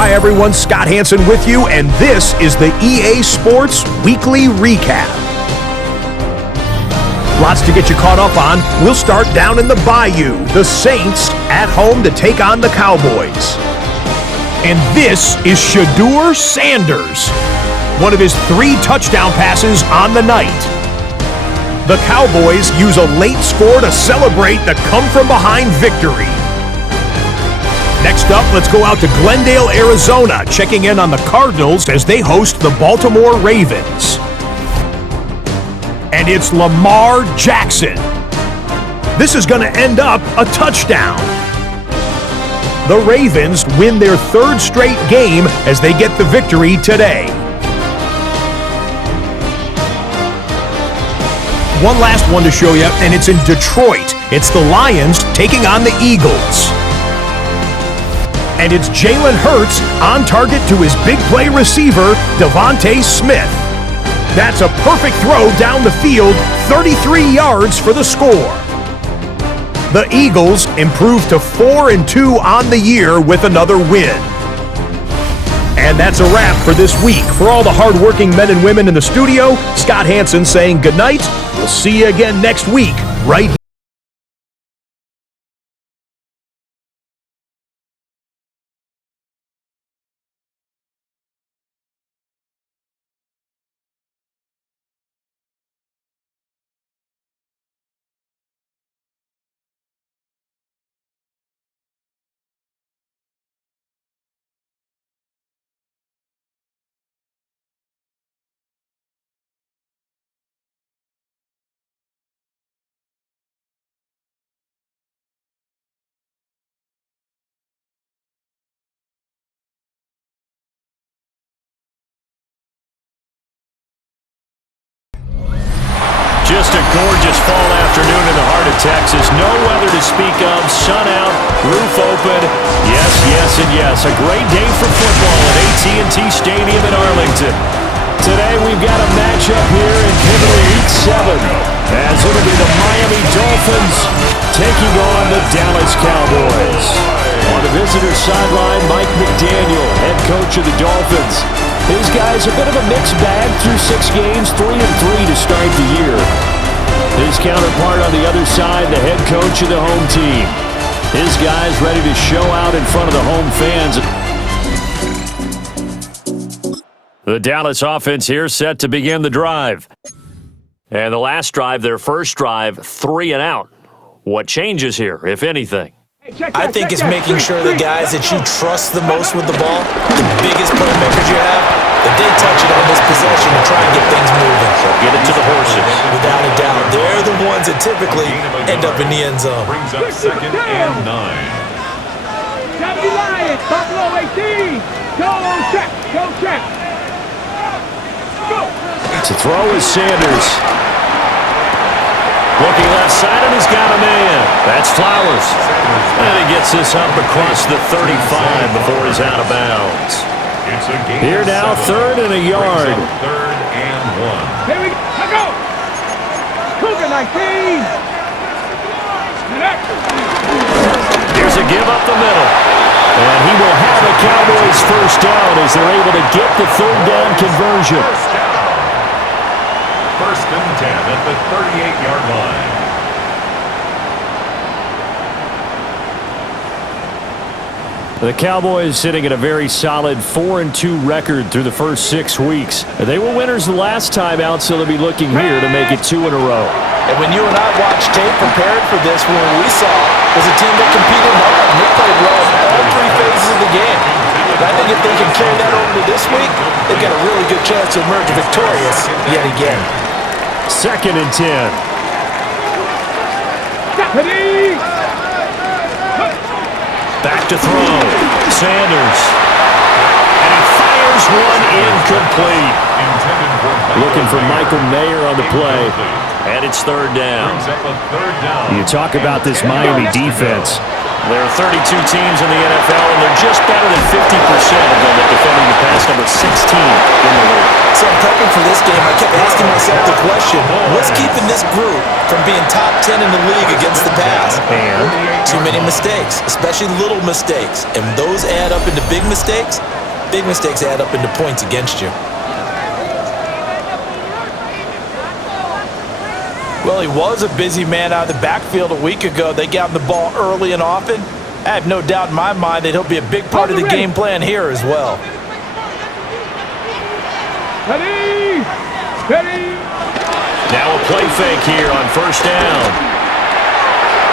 Hi everyone, Scott Hansen with you, and this is the EA Sports Weekly Recap. Lots to get you caught up on. We'll start down in the Bayou. The Saints at home to take on the Cowboys. And this is Shedeur Sanders, one of his 3 touchdown passes on the night. The Cowboys use a late score to celebrate the come-from-behind victory. Next up, let's go out to Glendale, Arizona, checking in on the Cardinals as they host the Baltimore Ravens. And it's Lamar Jackson. This is going to end up a touchdown. The Ravens win their 3rd straight game as they get the victory today. One last one to show you, and it's in Detroit. It's the Lions taking on the Eagles. And it's Jalen Hurts on target to his big play receiver, Devontae Smith. That's a perfect throw down the field, 33 yards for the score. The Eagles improve to 4-2 on the year with another win. And that's a wrap for this week. For all the hardworking men and women in the studio, Scott Hansen saying goodnight. We'll see you again next week, right here. Just a gorgeous fall afternoon in the heart of Texas. No weather to speak of. Sun out, roof open. Yes, yes, and yes. A great day for football at AT&T Stadium in Arlington. Today we've got a matchup here in pivotal Ep7 as it'll be the Miami Dolphins taking on the Dallas Cowboys. On the visitor sideline, Mike McDaniel, head coach of the Dolphins. His guys a bit of a mixed bag through 6 games, 3-3 to start the year. His counterpart on the other side, the head coach of the home team. His guys ready to show out in front of the home fans. The Dallas offense here set to begin the drive. And the last drive, their first drive, 3 and out. What changes here, if anything? I think it's making sure the guys that you trust the most with the ball, the biggest playmakers you have, that they touch it on this possession to try and get things moving. So get it to the horses. Without a doubt, they're the ones that typically end up in the end zone. Brings up 2nd and 9. Lions, Buffalo 18. Go check, go check. Go. To throw is Sanders. Looking left side, and he's got a man. That's Flowers. And he gets this up across the 35 before he's out of bounds. Here now, 3rd and a yard. 3rd and 1. Here we go. Cougar 19. Here's a give up the middle. And he will have a Cowboys first down as they're able to get the 3rd down conversion. 1st and 10 at the 38-yard line. The Cowboys sitting at a very solid 4-2 record through the first 6 weeks. They were winners the last time out, so they'll be looking here to make it 2 in a row. And when you and I watched tape prepared for this one, we saw was a team that competed hard and they played well in all 3 phases of the game. And I think if they can carry that over to this week, they've got a really good chance to emerge victorious yet again. 2nd and 10. Back to throw. Sanders. And he fires one incomplete. Looking for Michael Mayer on the play. And it's 3rd down. You talk about this Miami defense. There are 32 teams in the NFL, and they're just better than 50% of them at defense. defending the pass, number 16 in the league. So I'm prepping for this game. I kept asking myself the question, what's keeping this group from being top 10 in the league against the pass? And too many mistakes, especially little mistakes. And those add up into big mistakes. Big mistakes add up into points against you. Well, he was a busy man out of the backfield a week ago. They got him the ball early and often. I have no doubt in my mind that he'll be a big part of the game plan here as well. Ready! Ready! now a play fake here on first down.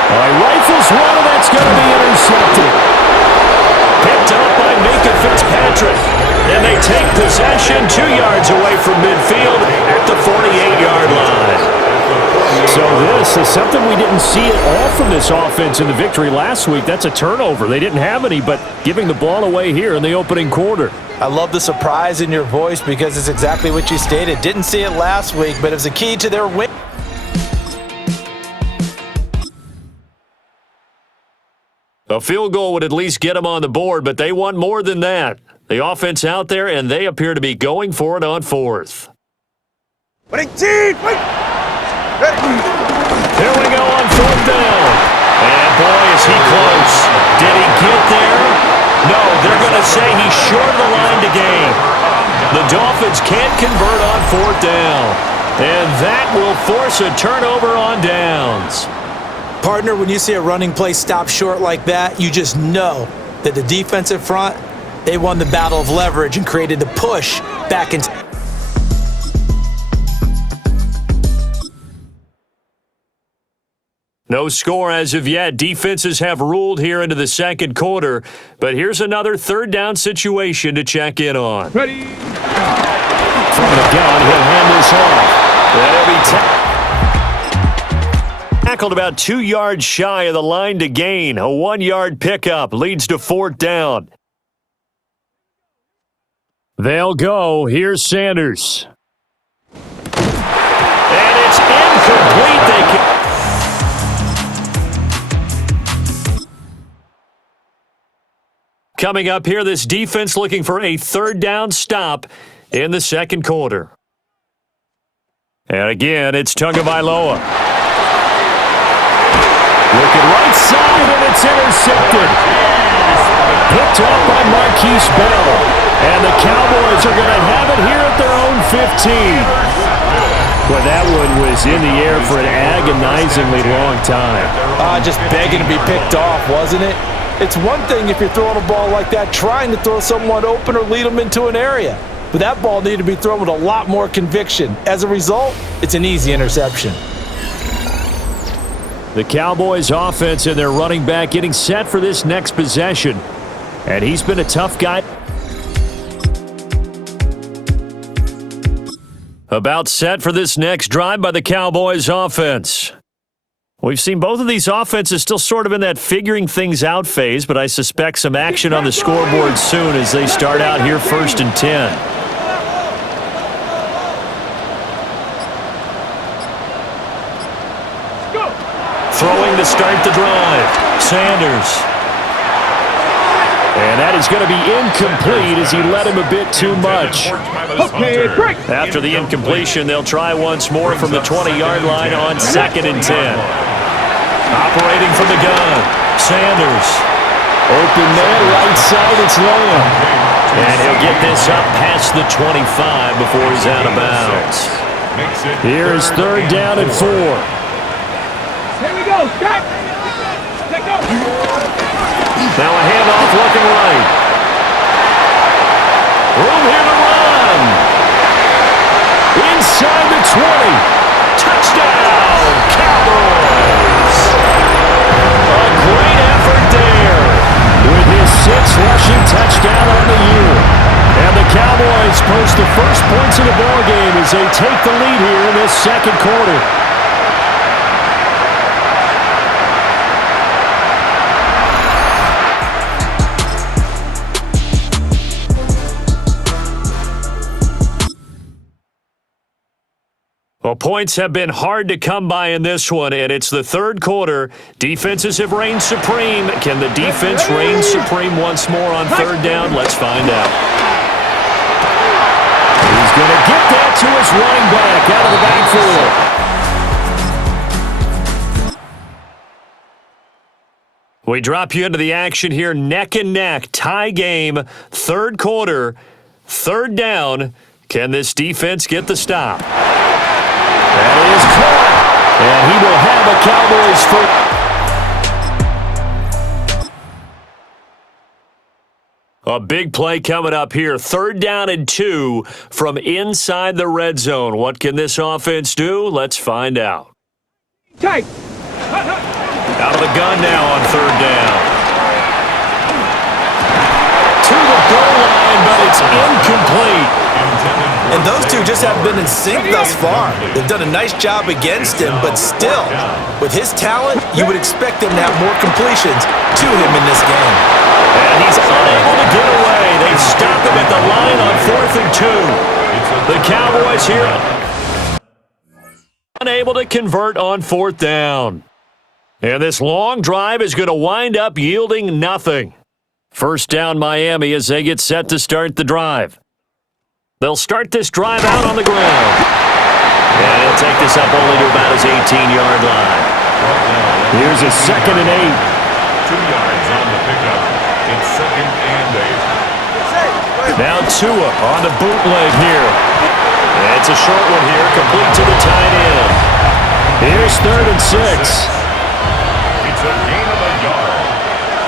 He rifles one, and that's going to be intercepted. Picked up by Minka Fitzpatrick. And they take possession 2 yards away from midfield at the 48-yard line. So this is something we didn't see at all from this offense in the victory last week. That's a turnover. They didn't have any, but giving the ball away here in the opening quarter. I love the surprise in your voice because it's exactly what you stated. Didn't see it last week, but it was a key to their win. A field goal would at least get them on the board, but they want more than that. The offense out there, and they appear to be going for it on fourth. Here we go on fourth down. And boy, is he close. Did he get there? No, they're going to say he's short of the line to gain. The Dolphins can't convert on fourth down. And that will force a turnover on downs. Partner, when you see a running play stop short like that, you just know that the defensive front, they won the battle of leverage and created the push back into. No score as of yet. Defenses have ruled here into the second quarter, but here's another third down situation to check in on. Ready? From the gun, he'll hand this off. That'll be tackled about 2 yards shy of the line to gain. A 1 yard pickup leads to fourth down. They'll go. Here's Sanders. And it's incomplete. Coming up here, this defense looking for a third down stop in the second quarter. And again, it's Tagovailoa. Looking right side, and it's intercepted. Picked up by Marquise Bell. And the Cowboys are going to have it here at their own 15. Well, that one was in the air for an agonizingly long time. Just begging to be picked off, wasn't it? It's one thing if you're throwing a ball like that, trying to throw someone open or lead them into an area. But that ball needed to be thrown with a lot more conviction. As a result, it's an easy interception. The Cowboys offense and their running back getting set for this next possession. And he's been a tough guy. About set for this next drive by the Cowboys offense. We've seen both of these offenses still sort of in that figuring things out phase, but I suspect some action on the scoreboard soon as they start out here first and 10. Throwing to start the drive. Sanders. And that is going to be incomplete as he led him a bit too much. Okay, break. After the incompletion, they'll try once more from the 20-yard line on second and 10. Operating from the gun, Sanders. Open man, right side, it's Lamb. And he'll get this up past the 25 before he's out of bounds. Here's third down and 4. Here we go. Stop. Let go. Now a handoff looking right. Room here to run. Inside the 20. Touchdown, Cowboys. A great effort there with his 6th rushing touchdown on the year. And the Cowboys post the first points of the ballgame as they take the lead here in this second quarter. Well, points have been hard to come by in this one, and it's the third quarter. Defenses have reigned supreme. Can the defense reign supreme once more on third down? Let's find out. going to get that to his running back out of the backfield. We drop you into the action here, neck and neck, tie game, third quarter, third down. Can this defense get the stop? That is caught, and he will have a Cowboys first. A big play coming up here. Third down and 2 from inside the red zone. What can this offense do? Let's find out. Tight. Out of the gun now on third down. To the goal line, but it's incomplete. And those two just haven't been in sync thus far. They've done a nice job against him, but still, with his talent, you would expect him to have more completions to him in this game. And he's unable to get away. They stop him at the line on 4th and 2. The Cowboys here unable to convert on 4th down. And this long drive is going to wind up yielding nothing. First down Miami as they get set to start the drive. They'll start this drive out on the ground. And he'll take this up only to about his 18-yard line. Here's a 2nd and 8. 2 yards on the pickup. It's 2nd and 8. Now Tua on the bootleg here. It's a short one here, complete to the tight end. Here's 3rd and 6. It's a gain of a yard.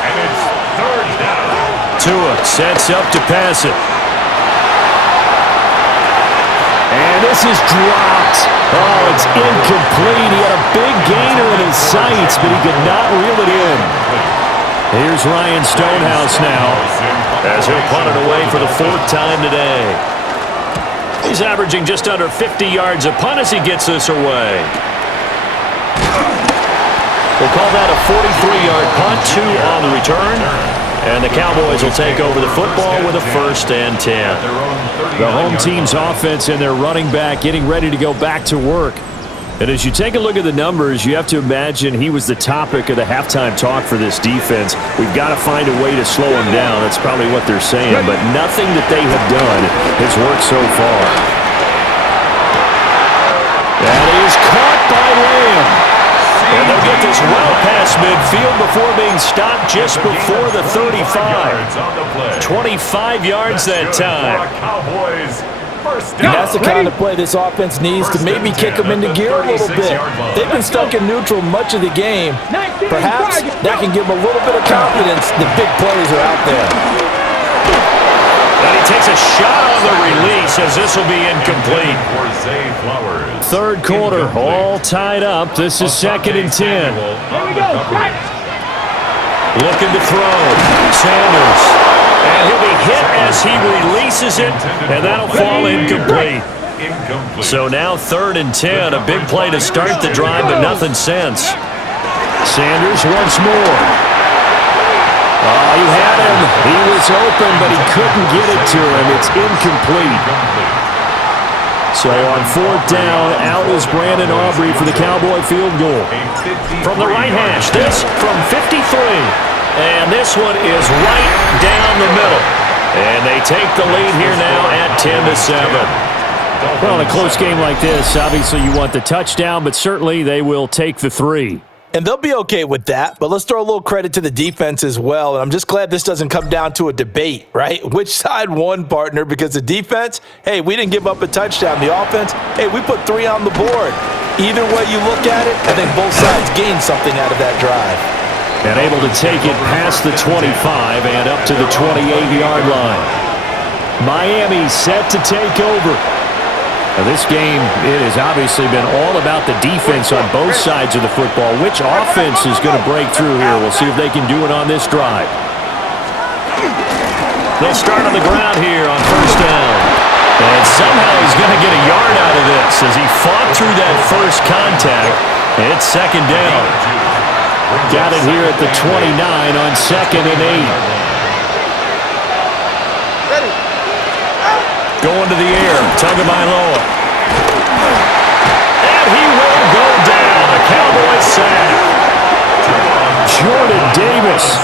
And it's 3rd down. Tua sets up to pass it. And this is dropped. Oh, it's incomplete. He had a big gainer in his sights, but he could not reel it in. Here's Ryan Stonehouse now as he'll punt it away for the 4th time today. He's averaging just under 50 yards a punt as he gets this away. We'll call that a 43-yard punt, 2 on the return. And the Cowboys will take over the football with a 1st and 10. The home team's offense and their running back getting ready to go back to work. And as you take a look at the numbers, you have to imagine he was the topic of the halftime talk for this defense. We've got to find a way to slow him down. That's probably what they're saying. But nothing that they have done has worked so far. That is caught by Lamb. And they'll get this well past midfield before being stopped just before the 35. 25 yards that time. And that's the kind of play this offense needs to maybe kick them into gear a little bit. They've been stuck in neutral much of the game. Perhaps that can give them a little bit of confidence that big plays are out there. And he takes a shot on the release as this will be incomplete. 3rd quarter, all tied up. This is 2nd and 10. Here we go. Looking to throw. Sanders. And he'll be hit as he releases it, and that'll fall incomplete. So now 3rd and 10. A big play to start the drive, but nothing since. Sanders once more. Oh, he had him. He was open, but he couldn't get it to him. It's incomplete. So on 4th down, out is Brandon Aubrey for the Cowboy field goal. From the right hash, this from 53. And this one is right down the middle. And they take the lead here now at 10-7. Well, in a close game like this, obviously you want the touchdown, but certainly they will take the 3. And they'll be okay with that, but let's throw a little credit to the defense as well. And I'm just glad this doesn't come down to a debate, right? Which side won, partner? Because the defense, hey, we didn't give up a touchdown. The offense, hey, we put 3 on the board. Either way you look at it, I think both sides gained something out of that drive. And able to take it past the 25 and up to the 28-yard line. Miami set to take over. Now this game, it has obviously been all about the defense on both sides of the football. Which offense is going to break through here? We'll see if they can do it on this drive. They'll start on the ground here on 1st down. And somehow he's going to get a yard out of this as he fought through that first contact. It's 2nd down. Got it here at the 29 on 2nd and 8. Going to the air, Tagovailoa. And he will go down. A Cowboys sack. Jordan Davis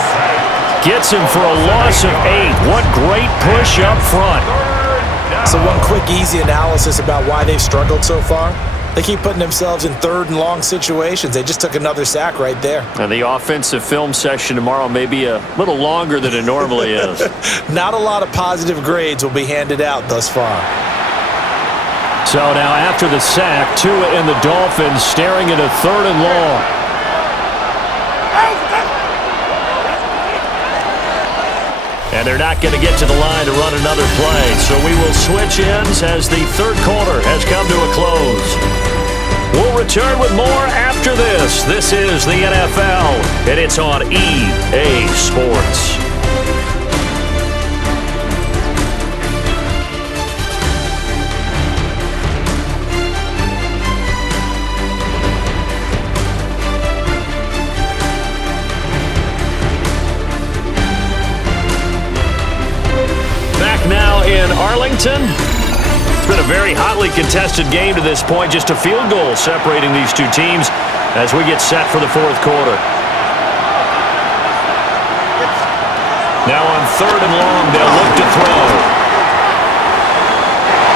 gets him for a loss of 8. What great push up front. So one quick, easy analysis about why they've struggled so far. They keep putting themselves in third and long situations. They just took another sack right there. And the offensive film session tomorrow may be a little longer than it normally is. Not a lot of positive grades will be handed out thus far. So now after the sack, Tua and the Dolphins staring at a third and long. And they're not going to get to the line to run another play. So we will switch ends as the third quarter has come to a close. We'll return with more after this. This is the NFL, and it's on EA Sports. Now in Arlington. It's been a very hotly contested game to this point. Just a field goal separating these two teams as we get set for the fourth quarter. Now on third and long, they'll look to throw.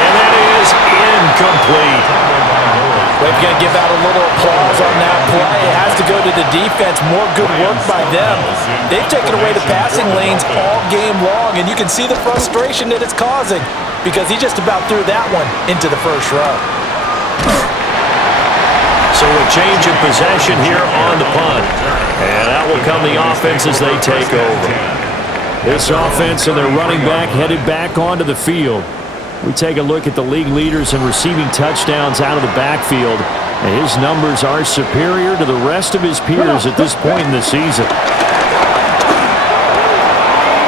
And that is incomplete. We're going to give out a little applause on that play. It has to go to the defense. More good work by them. They've taken away the passing lanes all game long, and you can see the frustration that it's causing because he just about threw that one into the first row. So a change of possession here on the punt. And that will come the offense as they take over. This offense and their running back headed back onto the field. We take a look at the league leaders in receiving touchdowns out of the backfield, and his numbers are superior to the rest of his peers at this point in the season.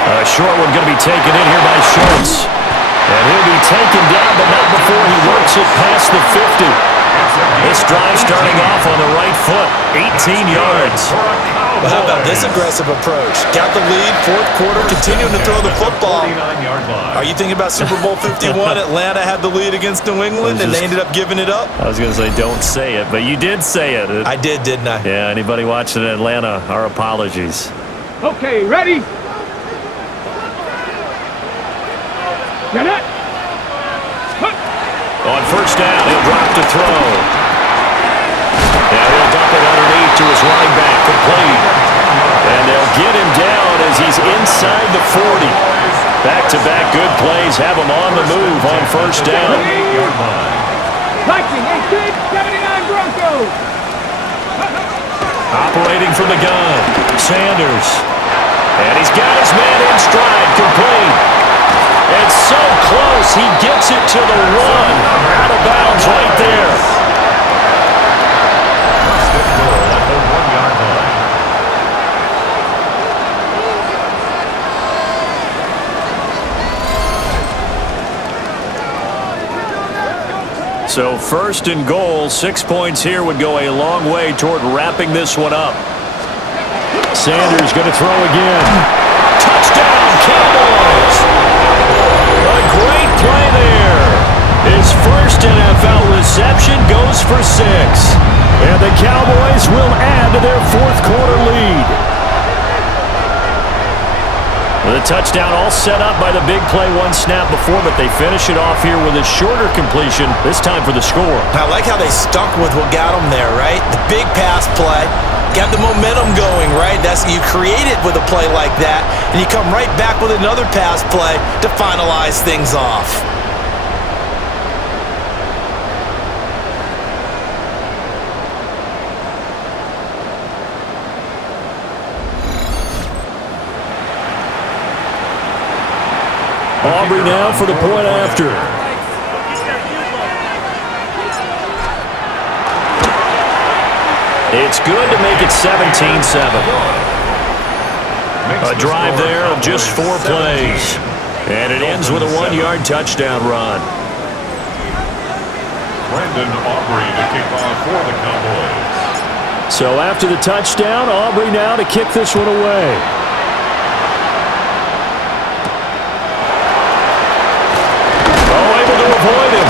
A short one going to be taken in here by Schultz. And he'll be taken down, but not before he works it past the 50. This drive starting off on the right foot, 18 yards. Well, how about this aggressive approach? Got the lead, fourth quarter, continuing to throw the football. Are you thinking about Super Bowl 51? Atlanta had the lead against New England, and they ended up giving it up? I was going to say, don't say it, but you did say it. I did, didn't I? Yeah, anybody watching in Atlanta, our apologies. Okay, ready? Get it. On first down, he'll drop to throw. And he'll dump it underneath to his running back, complete. And they'll get him down as he's inside the 40. Back-to-back good plays have him on the move on first down. Viking 1879 Broncos. Operating from the gun, Sanders. And he's got his man in stride, complete. It's so close, he gets it to the one. Out of bounds right there. So first and goal, 6 points here would go a long way toward wrapping this one up. Sanders going to throw again. Touchdown, Cowboys! A great play there. His first NFL reception goes for 6. And the Cowboys will add to their fourth quarter lead. The touchdown all set up by the big play one snap before, but they finish it off here with a shorter completion, this time for the score. I like how they stuck with what got them there, right? The big pass play. Got the momentum going, right? You create it with a play like that, and you come right back with another pass play to finalize things off. Aubrey now for the point after. It's good to make it 17-7. A drive there of just 4 plays. And it ends with a 1-yard touchdown run. Brandon Aubrey to kick off for the Cowboys. So after the touchdown, Aubrey now to kick this one away. Oh, able to avoid him.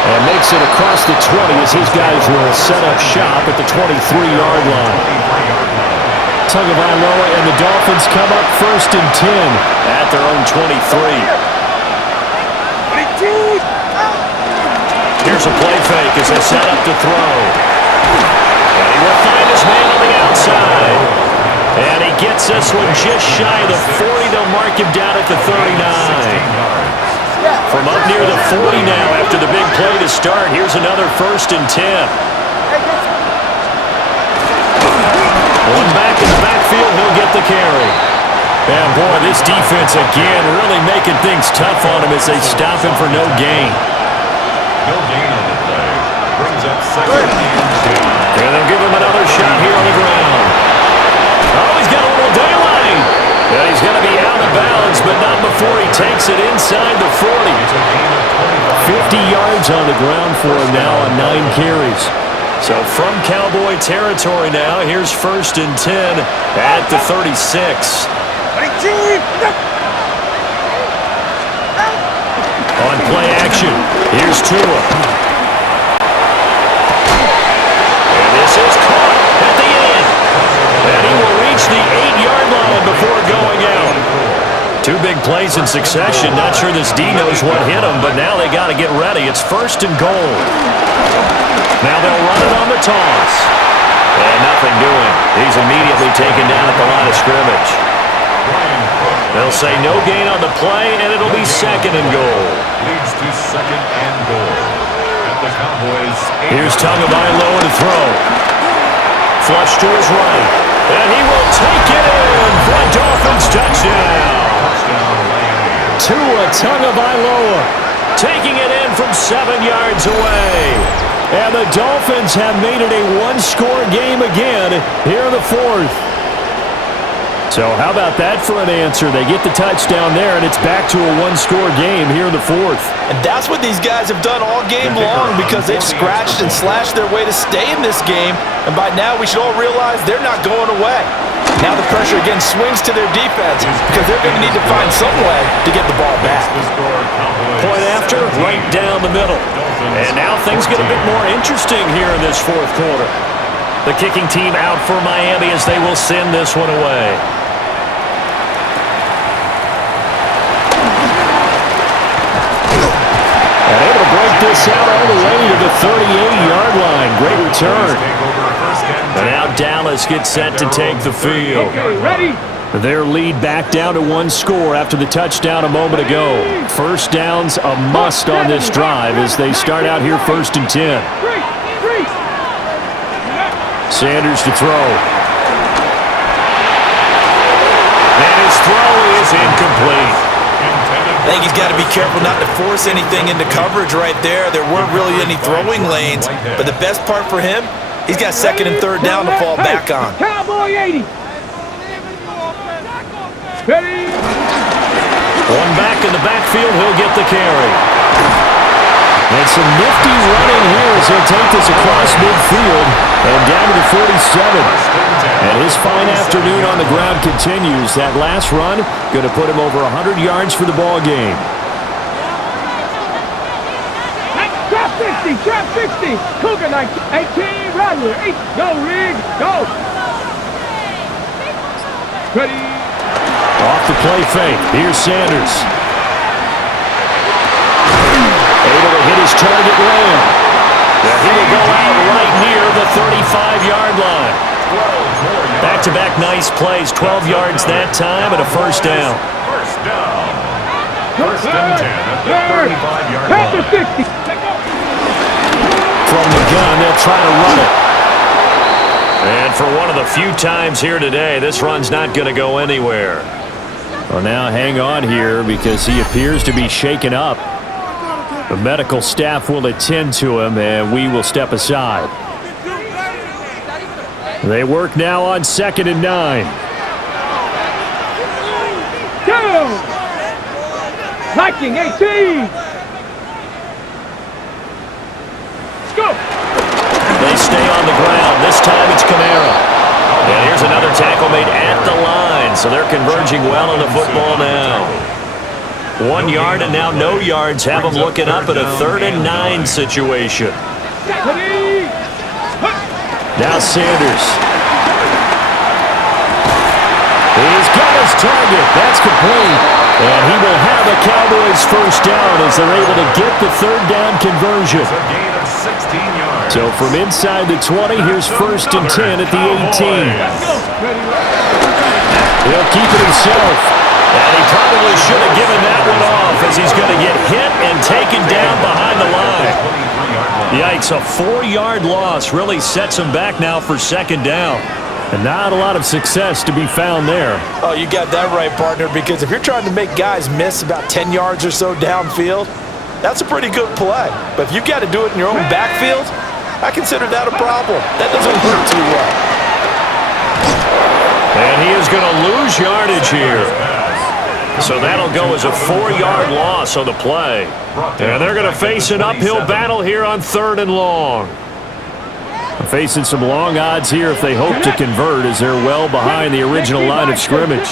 And makes it across the 20 as his guys will set up shop at the 23-yard line. Tagovailoa and the Dolphins come up first and 10 at their own 23. Here's a play fake as they set up to throw. And he will find his man on the outside. And he gets this one just shy of the 40. They'll mark him down at the 39. From up near the 40 now after the big play to start. Here's another 1st and 10. One back in the backfield. He'll get the carry. And boy, this defense again really making things tough on him as they stop him for no gain. No gain on the play. Brings up 2nd and 2. And they'll give him another shot here on the ground. Oh, he's got a little daylight. And he's going to be out of bounds, but not before he takes it inside the 40. 50 yards on the ground for him now on 9 carries. So from Cowboy territory now, here's 1st and 10 at the 36. On play action, here's Tua. And this is caught at the end. And he will reach the 8-yard line before going out. 2 big plays in succession. Not sure this D knows what hit him, but now they got to get ready. It's 1st and goal. Now they'll run it on the toss. And nothing doing. He's immediately taken down at the line of scrimmage. They'll say no gain on the play, and it'll be 2nd and goal. Leads to 2nd and goal. At the Cowboys. Here's Tagovailoa to throw. Flush to his right. And he will take it in for a Dolphins touchdown. Tua Tagovailoa taking it in from 7 yards away. And the Dolphins have made it a 1-score game again here in the 4th. So how about that for an answer? They get the touchdown there, and it's back to a 1-score game here in the 4th. And that's what these guys have done all game long because they've scratched and slashed their way to stay in this game. And by now, we should all realize they're not going away. Now the pressure again swings to their defense because they're going to need to find some way to get the ball back. Point after, right down the middle. And now things get a bit more interesting here in this 4th quarter. The kicking team out for Miami as they will send this one away. And able to break this out all the way to the 38-yard line. Great return. And now Dallas gets set to take the field. Okay, ready? Their lead back down to 1 score after the touchdown a moment ago. 1st downs a must on this drive as they start out here 1st and 10. Sanders to throw. And his throw is incomplete. I think he's got to be careful not to force anything into coverage right there. There weren't really any throwing lanes, but the best part for him, he's got 2nd and 3rd down to fall back on. Cowboy 80. Ready? One back in the backfield, he'll get the carry. And some nifty running here as he'll take this across midfield and down to the 47. And his fine afternoon on the ground continues. That last run going to put him over 100 yards for the ball game. Trap 60, trap 60. Cougar 18, Rattler 8. Go, Rig, go. Ready? Off the play fake. Here's Sanders. Able to hit his target Lamb. He will go out right near the 35-yard line. Back-to-back nice plays. 12 yards that time and a 1st down. 1st down. 1st and 10 at the 35-yard line. From the gun, they'll try to run it. And for one of the few times here today, this run's not going to go anywhere. Well, now hang on here because he appears to be shaken up. The medical staff will attend to him, and we will step aside. They work now on 2nd and 9. Go! Viking 18. Let's go. They stay on the ground. This time it's Kamara. And here's another tackle made at the line, so they're converging well on the football now. 1 yard and now no yards have them looking up at a 3rd and 9 situation. Now Sanders. He's got his target. That's complete. And he will have a Cowboys first down as they're able to get the third down conversion. It's a gain of 16 yards. So from inside the 20, here's first and 10 at the 18. He'll keep it himself. And he probably should have given that one off as he's going to get hit and taken down behind the line. Yikes, a 4-yard loss really sets him back now for second down. And not a lot of success to be found there. Oh, you got that right, partner, because if you're trying to make guys miss about 10 yards or so downfield, that's a pretty good play. But if you've got to do it in your own backfield, I consider that a problem. That doesn't work too well. And he is going to lose yardage here. So that'll go as a 4-yard loss on the play. And they're going to face an uphill battle here on 3rd and long. Facing some long odds here if they hope to convert as they're well behind the original line of scrimmage.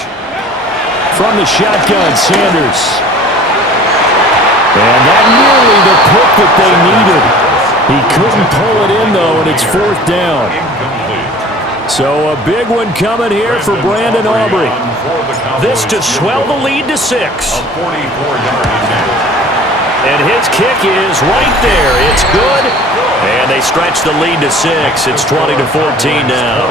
From the shotgun, Sanders. And that nearly the pick that they needed. He couldn't pull it in, though, and it's 4th down. So a big one coming here for Brandon Aubrey. This to swell the lead to 6. And his kick is right there. It's good. And they stretch the lead to 6. It's 20-14 now.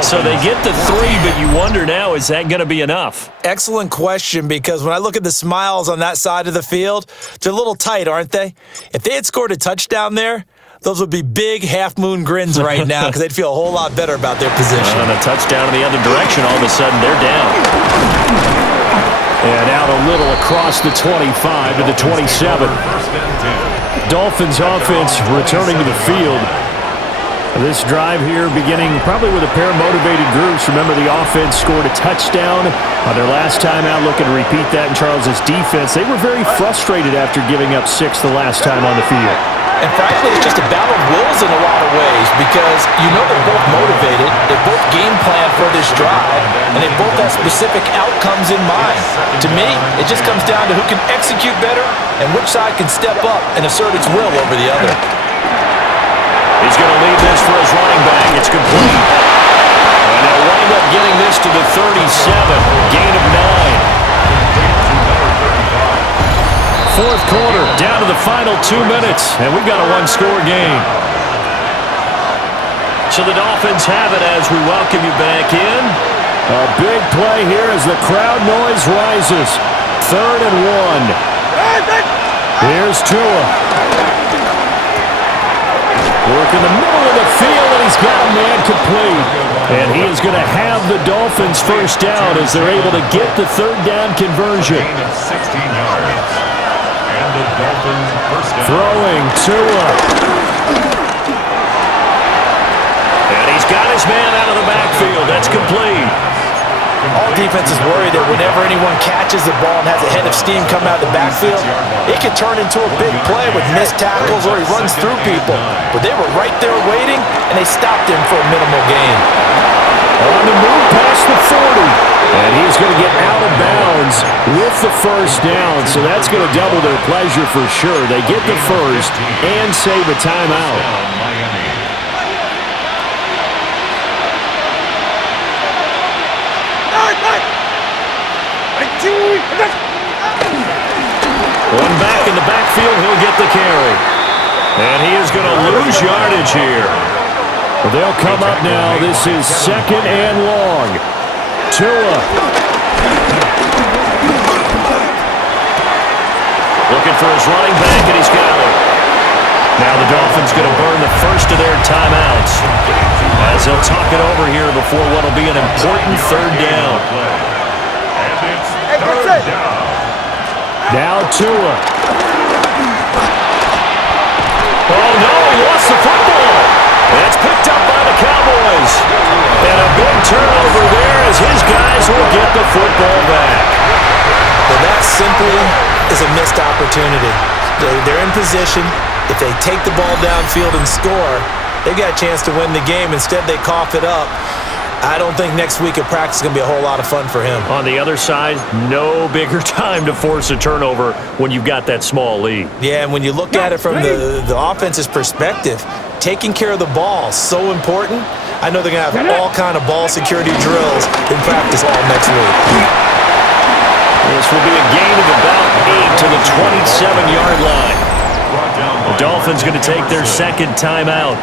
So they get the 3, but you wonder now, is that going to be enough? Excellent question, because when I look at the smiles on that side of the field, they're a little tight, aren't they? If they had scored a touchdown there, those would be big half-moon grins right now because they'd feel a whole lot better about their position. And a touchdown in the other direction, all of a sudden they're down. And out a little across the 25 to the 27. Dolphins offense returning to the field. This drive here beginning probably with a pair of motivated groups. Remember, the offense scored a touchdown on their last time out, looking to repeat that in Charles's defense. They were very frustrated after giving up 6 the last time on the field. And frankly, it's just a battle of wills in a lot of ways because you know they're both motivated, they both game plan for this drive, and they both have specific outcomes in mind. To me, it just comes down to who can execute better and which side can step up and assert its will over the other. He's going to lead this for his running back. It's complete. And they'll wind up getting this to the 37, gain of 9. 4th quarter, down to the final 2 minutes, and we've got a 1-score game. So the Dolphins have it as we welcome you back in. A big play here as the crowd noise rises. 3rd and 1. Here's Tua. Work in the middle of the field, and he's got a man complete. And he is going to have the Dolphins first down as they're able to get the 3rd down conversion. Gain of 16 yards. And the Dolphins first down. Throwing Tua. And he's got his man out of the backfield. That's complete. All defenses worry that whenever anyone catches the ball and has a head of steam come out of the backfield, it could turn into a big play with missed tackles or he runs through people. But they were right there waiting, and they stopped him for a minimal gain. On the move past the 40. And he's going to get out of bounds with the first down. So that's going to double their pleasure for sure. They get the first and save a timeout. One back in the backfield, he'll get the carry. And he is going to lose yardage here. They'll come up now. This is 2nd and long. Tua. Looking for his running back, and he's got it. Now the Dolphins going to burn the first of their timeouts as they'll talk it over here before what will be an important 3rd down. Now Tua. Oh, no, he lost the football. And it's picked up by the Cowboys. And a big turnover there as his guys will get the football back. Well, that simply is a missed opportunity. They're in position. If they take the ball downfield and score, they've got a chance to win the game. Instead, they cough it up. I don't think next week at practice is going to be a whole lot of fun for him. On the other side, no bigger time to force a turnover when you've got that small lead. Yeah, and when you look at it from the offense's perspective, taking care of the ball is so important. I know they're going to have all kind of ball security drills in practice all next week. His will be a gain of about 8 to the 27-yard line. The Dolphins going to take their second timeout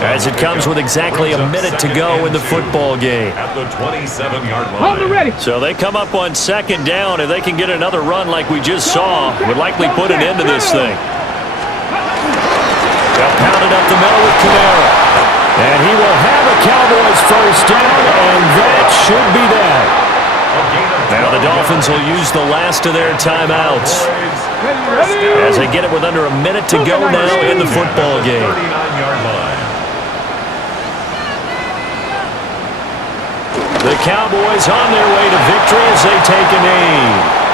as it comes with exactly a minute to go in the football game. At the 27-yard line. Hold it ready. So they come up on second down. If they can get another run like we just saw, would likely put an end to this thing. They'll pound it up the middle with Kamara. And he will have a Cowboys first down, and that should be that. Now the Dolphins will use the last of their timeouts as they get it with under a minute to go now in the football game. 39-yard line. The Cowboys on their way to victory as they take a knee.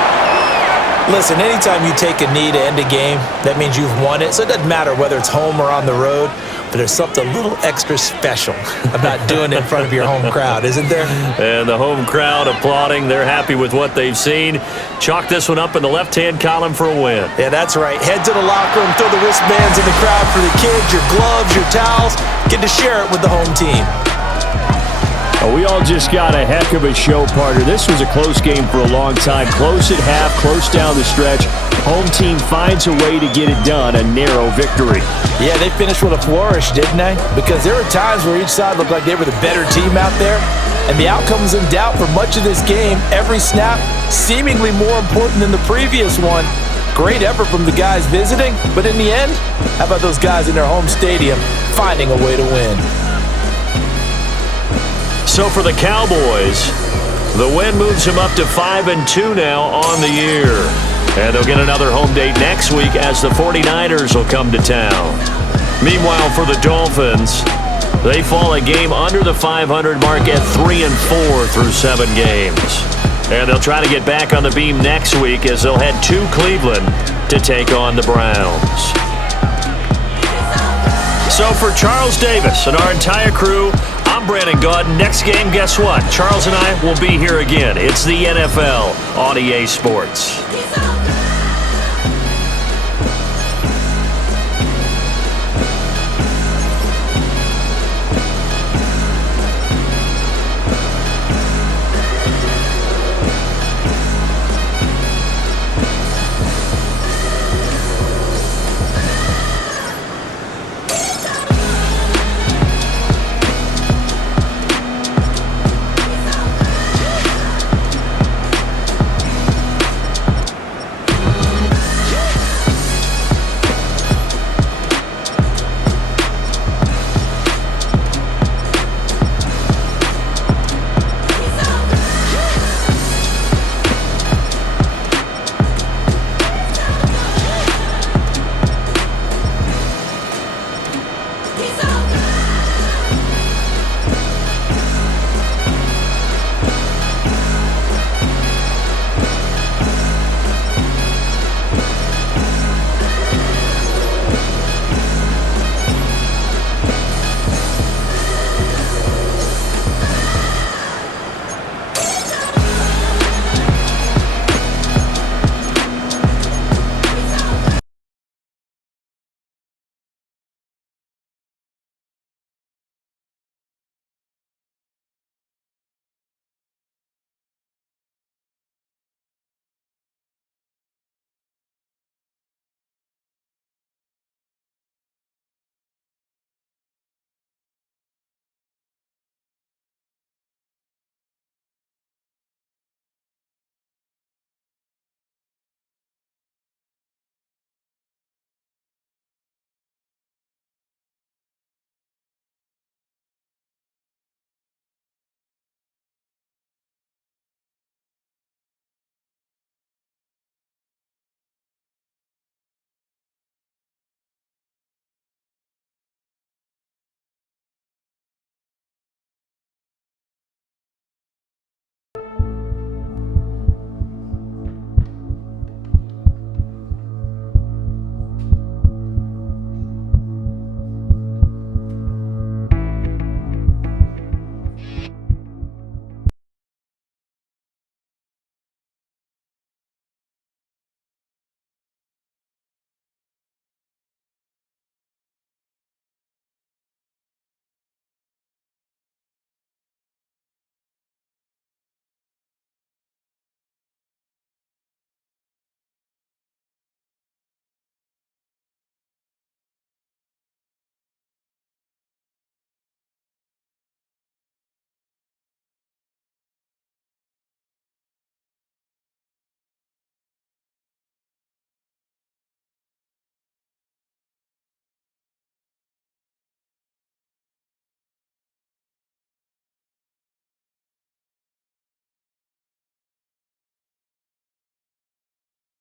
Listen, anytime you take a knee to end a game, that means you've won it. So it doesn't matter whether it's home or on the road, but there's something a little extra special about doing it in front of your home crowd, isn't there? And the home crowd applauding. They're happy with what they've seen. Chalk this one up in the left-hand column for a win. Yeah, that's right. Head to the locker room, throw the wristbands in the crowd for the kids, your gloves, your towels. Get to share it with the home team. We all just got a heck of a show, partner. This was a close game for a long time. Close at half, close down the stretch. Home team finds a way to get it done, a narrow victory. Yeah, they finished with a flourish, didn't they? Because there were times where each side looked like they were the better team out there, and the outcome was in doubt for much of this game. Every snap seemingly more important than the previous one. Great effort from the guys visiting, but in the end, how about those guys in their home stadium finding a way to win? So for the Cowboys, the win moves them up to 5-2 now on the year. And they'll get another home date next week as the 49ers will come to town. Meanwhile, for the Dolphins, they fall a game under the 500 mark at 3-4 through 7 games. And they'll try to get back on the beam next week as they'll head to Cleveland to take on the Browns. So for Charles Davis and our entire crew, I'm Brandon Gaudin. Next game, guess what? Charles and I will be here again. It's the NFL on EA Sports.